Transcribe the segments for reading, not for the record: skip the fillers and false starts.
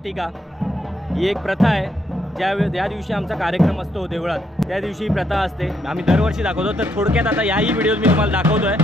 वाटिका ही एक प्रथा आहे। ज्या दिवशी आमचा कार्यक्रम असतो देवळात त्या दिवशी ही प्रथा असते। आम्ही दरवर्षी दाखवतो, तर थोडक्यात आता याही व्हिडिओत मी तुम्हाला दाखवतोय।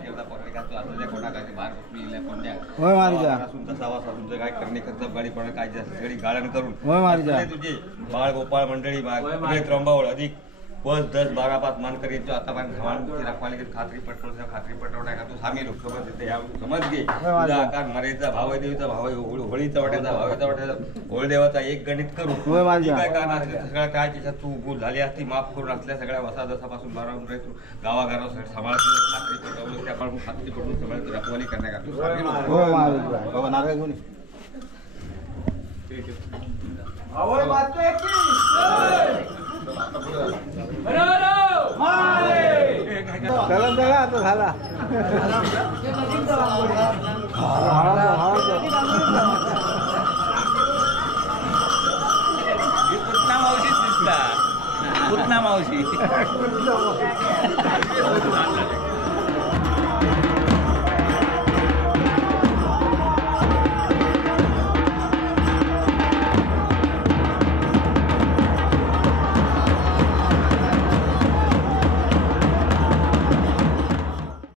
जेवढा पोरले का तू आता कोणा काय बाहेर बसलेल्या कोणत्या होय मारीजा असून तसावा तुमचं काय करणे खर्च गाडी पण काय जास्त सगळी गाळण करून होय मारीजा तुझे बाळ गोपाळ मंडळी त्र्यंबावळ अधिक बस 10-12 मानकरी जो आतापर्यंत हवालची रखवाली खात्री पटवण्या का तू सामील हो समज येते या समज घे तुझा आकार मरेचा भाव देवीचा भाव होळीचा वाट्याचा भावाचा वाट्याचा होळदेवाचा एक गणित करू काय कारण असते सगळ्या काय त्याच्यात तू भूल झाली असती माफ करून असल्या सगळ्या वसादसापासून बारावून तू गावागाव सांभाळतो खात्री पटवलं त्यापासून खात्री पटवून सगळ्या रखवाली करण्या का तू सामील चला आता झाला पुतना मावशी